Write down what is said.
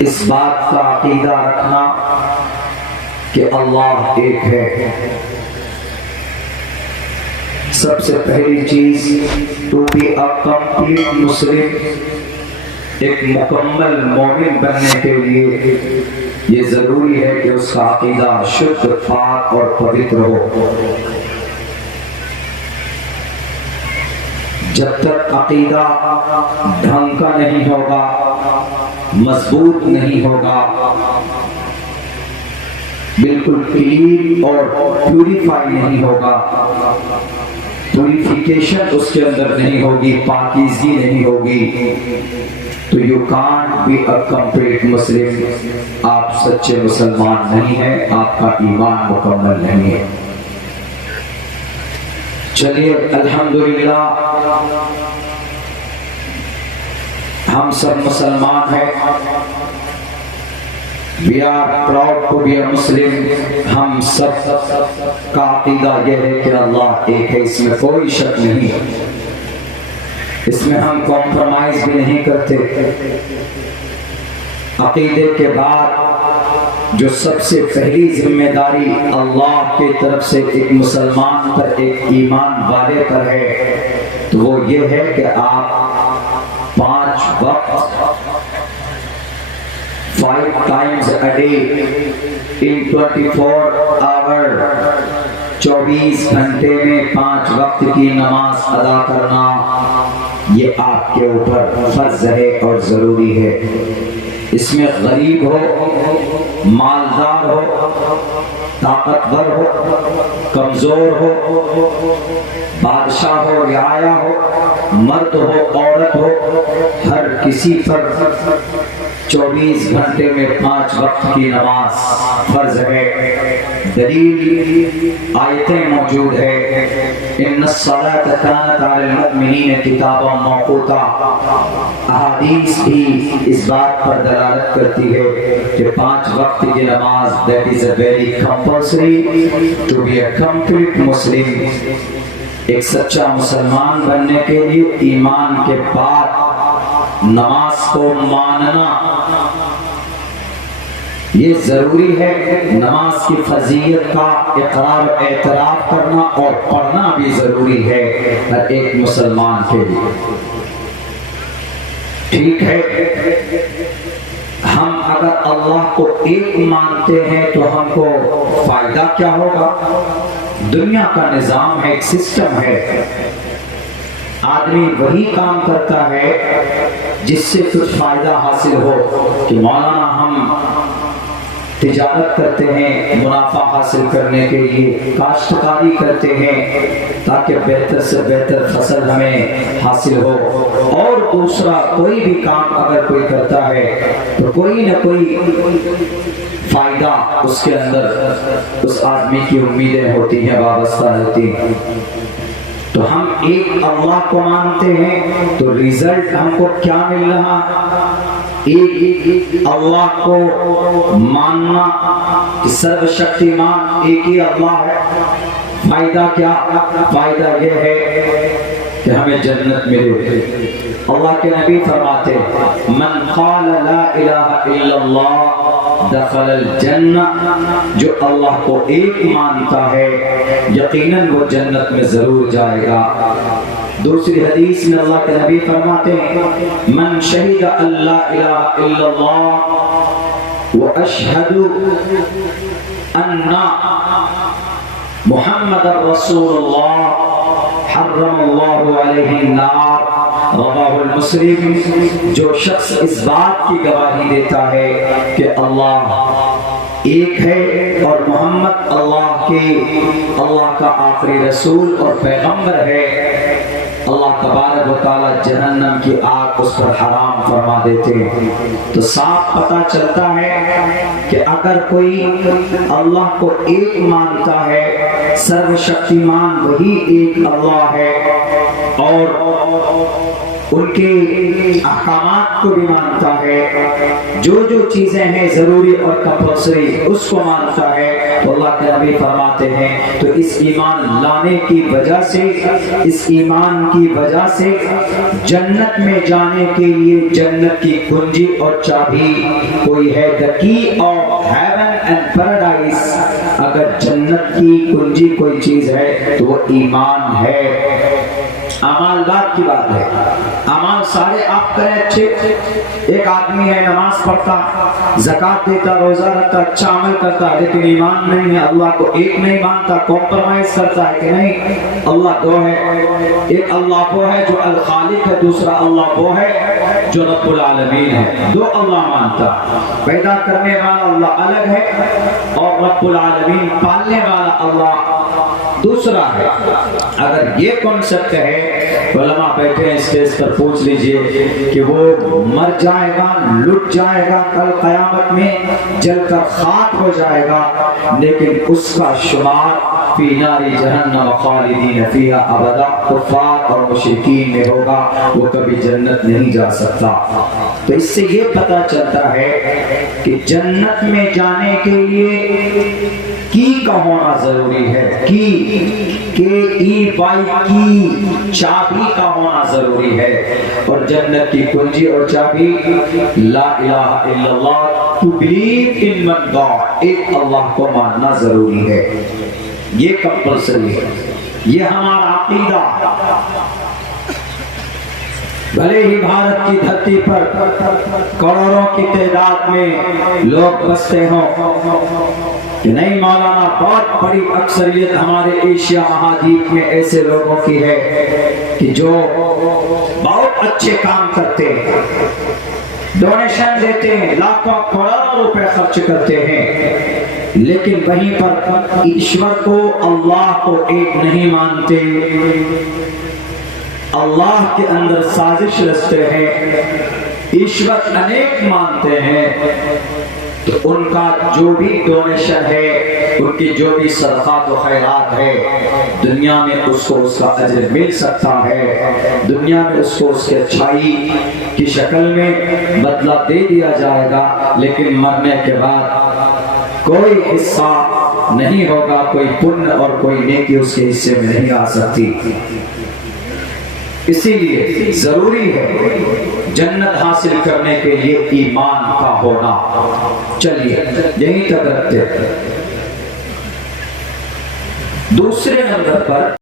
اس بات کا عقیدہ رکھنا کہ اللہ ایک ہے۔ سب سے پہلی چیز ٹو بی اے کمپلیٹ مسلم، ایک مکمل مومن بننے کے لیے یہ ضروری ہے کہ اس کا عقیدہ شدھ، پاک اور پوتر ہو۔ جب تک عقیدہ ڈھنگ کا نہیں ہوگا، مضبوط نہیں ہوگا، بالکل کلین اور پیوریفائی نہیں ہوگا، پیوریفیکیشن اس کے اندر نہیں ہوگی، پاکیزگی نہیں ہوگی، تو you can't be a complete Muslim, آپ سچے مسلمان نہیں ہیں، آپ کا ایمان مکمل نہیں ہے۔ چلیے الحمدللہ ہم سب مسلمان ہیں، we are proud to be a Muslim۔ ہم سب کا عقیدہ یہ ہے کہ اللہ ایک ہے، اس میں کوئی شک نہیں، اس میں ہم کمپرومائز بھی نہیں کرتے۔ عقیدے کے بعد جو سب سے پہلی ذمہ داری اللہ کی طرف سے ایک مسلمان پر، ایک ایمان والے پر ہے، تو وہ یہ ہے کہ آپ 5 وقت 5 times a day in 24 hours، 24 گھنٹے میں 5 وقت کی نماز ادا کرنا، یہ آپ کے اوپر فرض ہے اور ضروری ہے۔ اس میں غریب ہو، مالدار ہو، طاقتور ہو، کمزور ہو، بادشاہ ہو، رعایا ہو، مرد ہو، عورت ہو، ہر کسی پر 24 گھنٹے میں 5 وقت کی نماز فرض ہے۔ دلیل آیتیں موجود ہے، ان الصلاۃ کانت علی المؤمنین کتابا موقوتا، احادیث بھی اس بات پر دلالت کرتی ہے کہ 5 وقت کی نماز that is a very compulsory to be a complete Muslim۔ ایک سچا مسلمان بننے کے لیے ایمان کے بعد نماز کو ماننا یہ ضروری ہے۔ نماز کی فضیلت کا اقرار و اعتراف کرنا اور پڑھنا بھی ضروری ہے ہر ایک مسلمان کے لیے۔ ٹھیک ہے، ہم اگر اللہ کو ایک مانتے ہیں تو ہم کو فائدہ کیا ہوگا؟ دنیا کا نظام ہے، ایک سسٹم ہے، آدمی وہی کام کرتا ہے جس سے کچھ فائدہ حاصل ہو۔ کہ مولانا ہم تجارت کرتے ہیں منافع حاصل کرنے کے لیے، کاشتکاری کرتے ہیں تاکہ بہتر سے بہتر فصل ہمیں حاصل ہو، اور دوسرا کوئی بھی کام اگر کوئی کرتا ہے تو کوئی نہ کوئی فائدہ اس کے اندر اس آدمی کی امیدیں ہوتی ہیں، وابستہ ہوتی ہیں۔ تو ہم ایک اللہ کو مانتے ہیں تو ریزلٹ ہم کو کیا مل رہا؟ ایک اللہ کو ماننا کہ سرو شکتیمان ایک ہی اللہ ہے۔ فائدہ کیا؟ فائدہ یہ ہے کہ ہمیں جنت ملے۔ اللہ کے نبی فرماتے من قال لا الہ الا اللہ دخل الجنہ، جو اللہ کو ایک مانتا ہے یقیناً وہ جنت میں ضرور جائے گا۔ دوسری حدیث میں اللہ کے نبی فرماتے ہیں من شہد اللہ الہ الا اللہ واشہد ان محمد رسول اللہ حرم اللہ علیہ النار، رواہ المسلم۔ جو شخص اس بات کی گواہی دیتا ہے کہ اللہ ایک ہے اور محمد اللہ کا آخری رسول اور پیغمبر ہے، اللہ تبارک و تعالی جہنم کی آگ اس پر حرام فرما دیتے ہیں۔ تو صاف پتہ چلتا ہے کہ اگر کوئی اللہ کو ایک مانتا ہے، سرو شکتیمان وہی ایک اللہ ہے، اور ان کے احکامات کو بھی مانتا ہے، جو جو چیزیں ہیں ضروری اور کمپلسری اس کو مانتا ہے، تو اللہ کے نبی فرماتے ہیں تو اس ایمان لانے کی وجہ سے، اس ایمان کی وجہ سے جنت میں جانے کے لیے جنت کی کنجی اور چابی کوئی ہے، the key of heaven and paradise۔ اگر جنت کی کنجی کوئی چیز ہے تو وہ ایمان ہے۔ اعمال بات کی بات ہے، اعمال سارے آپ کریں اچھے۔ ایک آدمی ہے نماز پڑھتا، زکوٰۃ دیتا، روزہ رکھتا، اچھا عمل کرتا، لیکن ایمان نہیں ہے، اللہ کو ایک نہیں مانتا، کمپرومائز کرتا ہے کہ نہیں اللہ دو ہے، ایک اللہ وہ ہے جو الخالق ہے، دوسرا اللہ وہ ہے جو رب العالمین ہے، دو اللہ مانتا، پیدا کرنے والا اللہ الگ ہے اور رب العالمین پالنے والا اللہ دوسرا ہے۔ اگر یہ کنسپٹ ہے، علماء بیٹھے ہیں اسٹیج پر، پوچھ لیجئے کہ وہ مر جائے گا، لٹ جائے گا، کل قیامت میں جل کر خاک ہو جائے گا، لیکن اس کا شمار فی نار جہنم خالدین فیہا ابدا، کفار اور مشرکین میں ہوگا، وہ کبھی جنت نہیں جا سکتا۔ تو اس سے یہ پتہ چلتا ہے کہ جنت میں جانے کے لیے کی کا ہونا ضروری ہے، کی چابی کا ہونا ضروری ہے، اور جنت کی کنجی اور چابی لا الہ الا اللہ، to believe in one God، ایک اللہ کو ماننا ضروری ہے، یہ کمپلسری ہے، یہ ہمارا عقیدہ۔ بھلے ہی بھارت کی دھرتی پر کروڑوں کی تعداد میں لوگ بستے ہوں کہ نہیں، مولانا بہت بڑی اکثریت ہمارے ایشیا مہادیپ میں ایسے لوگوں کی ہے کہ جو بہت اچھے کام کرتے ہیں، ڈونیشن دیتے ہیں، لاکھوں کروڑوں روپے خرچ کرتے ہیں، لیکن وہیں پر ایشور کو، اللہ کو ایک نہیں مانتے، اللہ کے اندر سازش رچتے ہیں، ایشور انیک مانتے ہیں، تو ان کا جو بھی ڈونیشن ہے، ان کی جو بھی صدقات و خیرات ہے، دنیا میں اس کو اس کا اجر مل سکتا ہے، دنیا میں اس کو اس کے اچھائی کی شکل میں بدلہ دے دیا جائے گا، لیکن مرنے کے بعد کوئی حصہ نہیں ہوگا، کوئی پن اور کوئی نیکی اس کے حصے میں نہیں آ سکتی۔ اسی لیے ضروری ہے جنت حاصل کرنے کے لیے ایمان کا ہونا۔ چلیے یہیں تک رکھتے ہیں۔ دوسرے نمبر پر